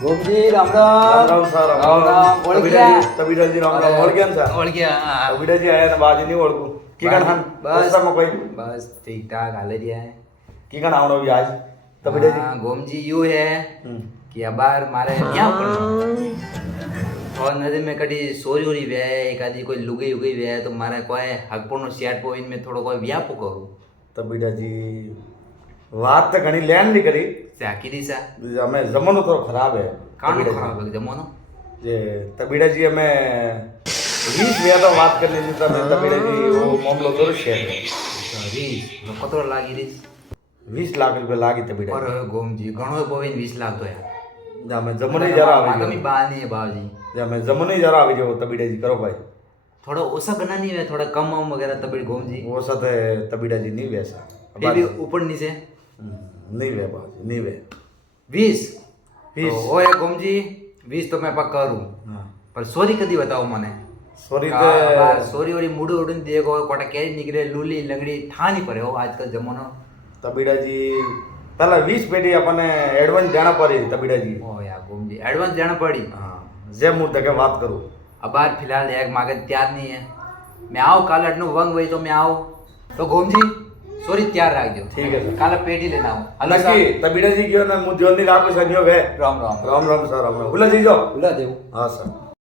गोमजी Ram Ram Ram sir Ram Ram तबीराजी Ram Ram ओळख्या ना sir ओळख्या तबीराजी आहे ना बाजी नहीं ओळखू की कण हम बस में कोई बस ठीक ठाक हाल रहा है की कण आवड़ो भी आज तबीराजी हाँ, गोमजी यू है कि अबार मारे यहाँ पर और नदी में कभी सोरी वोरी वे एक आदि कोई लुगई उगई वे तो मारे कोई हकपोनो सेट पोइन में थोड़ो कोई व्यापो करूँ तबीराजी વાત તો ઘણી લેન્ડ ની કરી સાકી દિશા અમે જમાનો થોડો ખરાબ હે કાનો ખરાબ है जमानो જે તબીરાજી અમે 20 વેતો વાત કરી લીધી તમે તબીરાજી वो મામલો દુરુસ્ત છે 20 કતરો લાગી દીસ 20 લાખ રૂપિયા લાગી તબીરાજી पर गोमजी घणो पोइन 20 लाख तो यार જે અમે જમાનો જરા આવી તમે બા નહીં બાવજી જે અમે જમાનો જરા આવી જો તબીરાજી કરો ભાઈ थोड़ा ओसा करना नहीं है थोड़ा कम वम वगैरह तबीर गोमजी वो સાથે તબીરાજી નહીં વેસા फिर भी ऊपर नीचे नहीं वे बाजी नहीं वे 20 20 तो ओए गोमजी 20 तो मैं पक्का करूं हाँ पर सॉरी कदी बताओ मने सॉरी का बार सॉरी वरी मुडू उड़न देखो कोटा कैरी निकले लूली लंगड़ी ठा नहीं पड़े हो आजकल जमानो तबीराजी पहला 20 पेटी अपने एडवांस देना पड़ी तबीराजी ओ यार गोमजी एडवांस देना पड़ी हाँ जे मुद्दे के बात करूँ अब बार फिलहाल एक मांगे तैयार नहीं है मैं आओ काल अटनो वंग वही तो मैं आओ तो गोमजी सॉरी तैयार रख दो ठीक है सर काल पेटी लेना हो हेलो नक्की तबीराजी क्यों ना मुझे जोनी राखो सनियो वे राम राम राम राम सर राम राम उला जी जो बुला देव हाँ सर